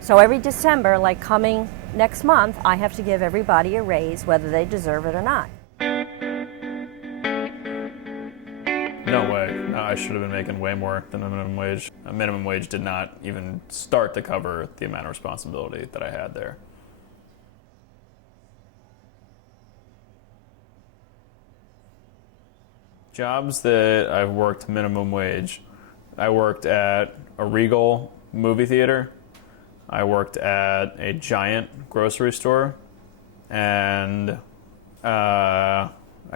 So every December, like coming next month, I have to give everybody a raise, whether they deserve it or not. No way. No, I should have been making way more than a minimum wage. A minimum wage did not even start to cover the amount of responsibility that I had there. Jobs that I've worked minimum wage. I worked at a Regal movie theater. I worked at a Giant grocery store. And I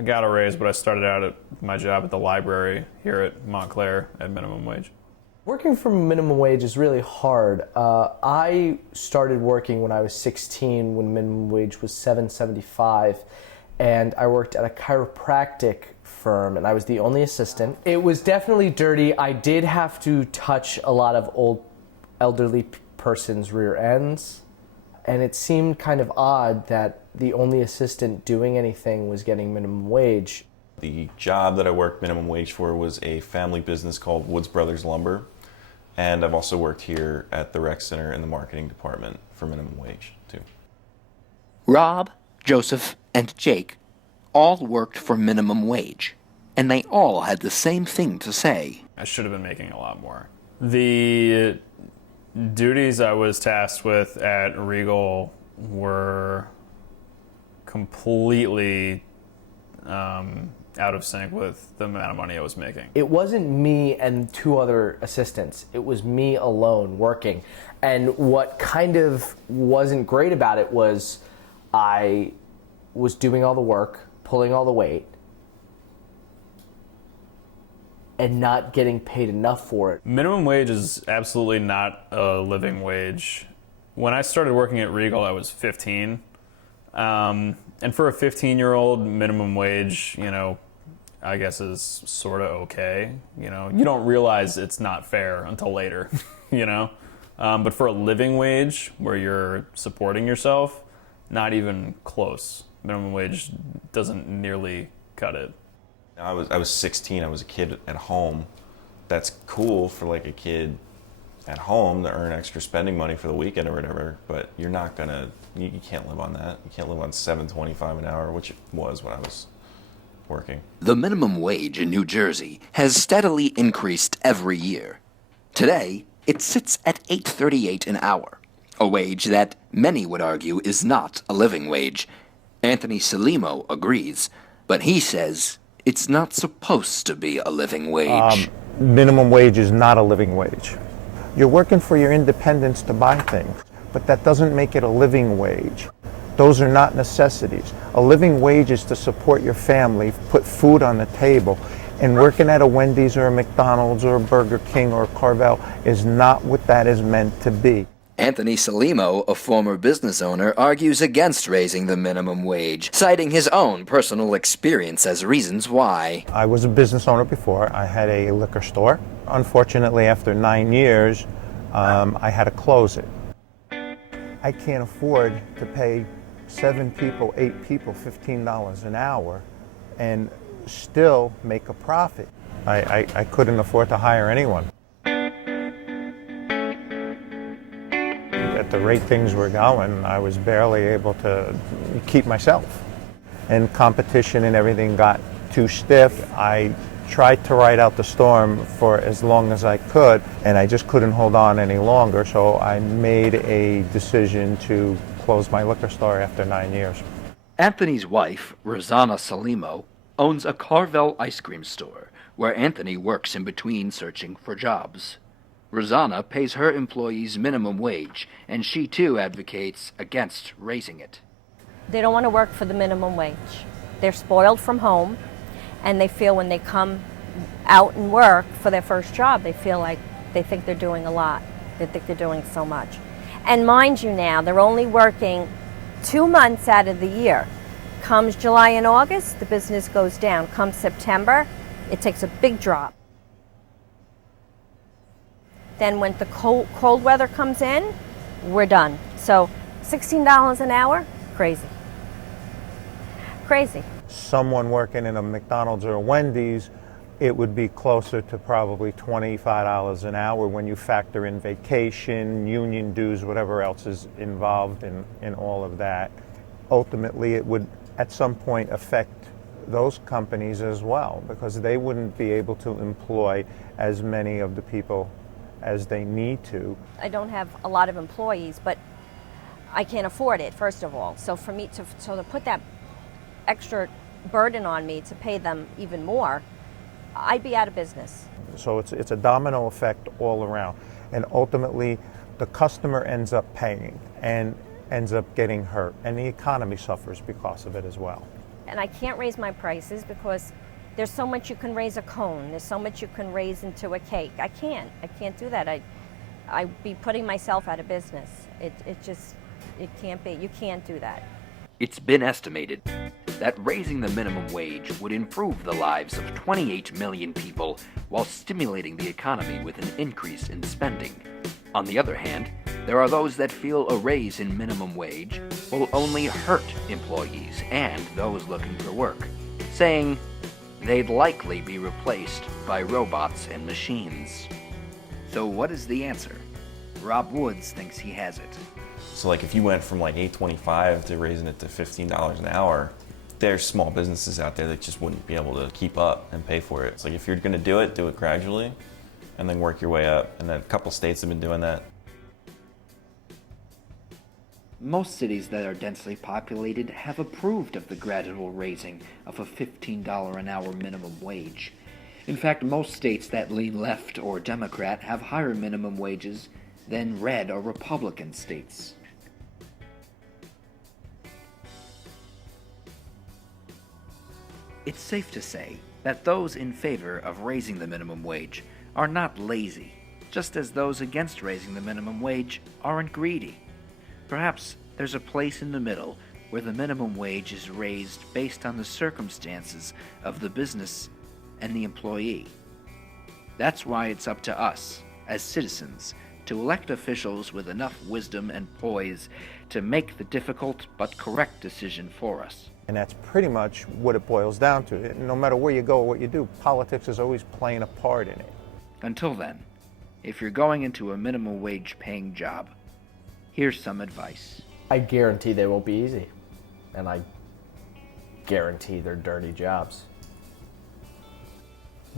got a raise, but I started out at my job at the library here at Montclair at minimum wage. Working for minimum wage is really hard. I started working when I was 16, when minimum wage was $7.75, and I worked at a chiropractic firm, and I was the only assistant. It was definitely dirty. I did have to touch a lot of elderly person's rear ends, and it seemed kind of odd that the only assistant doing anything was getting minimum wage. The job that I worked minimum wage for was a family business called Woods Brothers Lumber, and I've also worked here at the rec center in the marketing department for minimum wage too. Rob, Joseph, and Jake all worked for minimum wage, and they all had the same thing to say. I should have been making a lot more. The duties I was tasked with at Regal were completely out of sync with the amount of money I was making. It wasn't me and two other assistants. It was me alone working. And what kind of wasn't great about it was I was doing all the work, pulling all the weight, and not getting paid enough for it. Minimum wage is absolutely not a living wage. When I started working at Regal, I was 15. And for a 15-year-old, minimum wage, I guess is sort of okay. You don't realize it's not fair until later, But for a living wage where you're supporting yourself, not even close. Minimum wage doesn't nearly cut it. I was 16. I was a kid at home. That's cool for like a kid at home to earn extra spending money for the weekend or whatever, but you're not gonna, you can't live on that. You can't live on $7.25 an hour, which it was when I was working. The minimum wage in New Jersey has steadily increased every year. Today, it sits at $8.38 an hour, a wage that many would argue is not a living wage. Anthony Salimo agrees, but he says it's not supposed to be a living wage. Minimum wage is not a living wage. You're working for your independence to buy things, but that doesn't make it a living wage. Those are not necessities. A living wage is to support your family, put food on the table, and working at a Wendy's or a McDonald's or a Burger King or a Carvel is not what that is meant to be. Anthony Salimo, a former business owner, argues against raising the minimum wage, citing his own personal experience as reasons why. I was a business owner before. I had a liquor store. Unfortunately, after 9 years, I had to close it. I can't afford to pay 7 people, 8 people $15 an hour and still make a profit. I couldn't afford to hire anyone. At the rate things were going, I was barely able to keep myself. And competition and everything got too stiff. I tried to ride out the storm for as long as I could, and I just couldn't hold on any longer, so I made a decision to close my liquor store after 9 years. Anthony's wife, Rosanna Salimo, owns a Carvel ice cream store where Anthony works in between searching for jobs. Rosanna pays her employees minimum wage, and she too advocates against raising it. They don't want to work for the minimum wage. They're spoiled from home, and they feel when they come out and work for their first job, they think they're doing a lot. They think they're doing so much. And mind you now, they're only working 2 months out of the year. Comes July and August, the business goes down. Comes September, it takes a big drop. Then when the cold weather comes in, we're done. So $16 an hour, crazy. Crazy. Someone working in a McDonald's or a Wendy's it would be closer to probably $25 an hour when you factor in vacation, union dues, whatever else is involved in all of that. Ultimately, it would at some point affect those companies as well, because they wouldn't be able to employ as many of the people as they need to. I don't have a lot of employees, but I can't afford it, first of all. So for me to put that extra burden on me to pay them even more, I'd be out of business. So it's a domino effect all around. And ultimately, the customer ends up paying and ends up getting hurt. And the economy suffers because of it as well. And I can't raise my prices because there's so much you can raise a cone. There's so much you can raise into a cake. I can't do that. I'd be putting myself out of business. It can't be. You can't do that. It's been estimated that raising the minimum wage would improve the lives of 28 million people while stimulating the economy with an increase in spending. On the other hand, there are those that feel a raise in minimum wage will only hurt employees and those looking for work, saying they'd likely be replaced by robots and machines. So what is the answer? Rob Woods thinks he has it. So like if you went from like $8.25 to raising it to $15 an hour, there's small businesses out there that just wouldn't be able to keep up and pay for it. It's like if you're going to do it gradually and then work your way up. And then a couple states have been doing that. Most cities that are densely populated have approved of the gradual raising of a $15 an hour minimum wage. In fact, most states that lean left or Democrat have higher minimum wages than red or Republican states. It's safe to say that those in favor of raising the minimum wage are not lazy, just as those against raising the minimum wage aren't greedy. Perhaps there's a place in the middle where the minimum wage is raised based on the circumstances of the business and the employee. That's why it's up to us, as citizens, to elect officials with enough wisdom and poise to make the difficult but correct decision for us. And that's pretty much what it boils down to. No matter where you go or what you do, politics is always playing a part in it. Until then, if you're going into a minimum wage paying job, here's some advice. I guarantee they won't be easy. And I guarantee they're dirty jobs.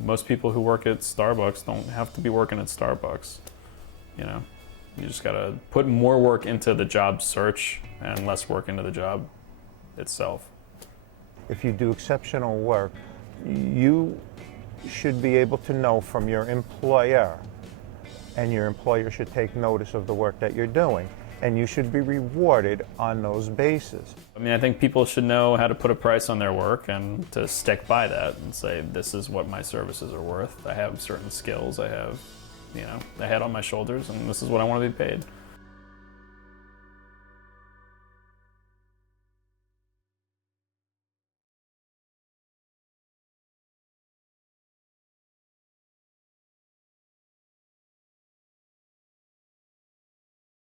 Most people who work at Starbucks don't have to be working at Starbucks. You know, you just gotta put more work into the job search and less work into the job itself. If you do exceptional work, you should be able to know from your employer, and your employer should take notice of the work that you're doing, and you should be rewarded on those bases. I mean, I think people should know how to put a price on their work and to stick by that and say, this is what my services are worth. I have certain skills, I have, a head on my shoulders, and this is what I want to be paid.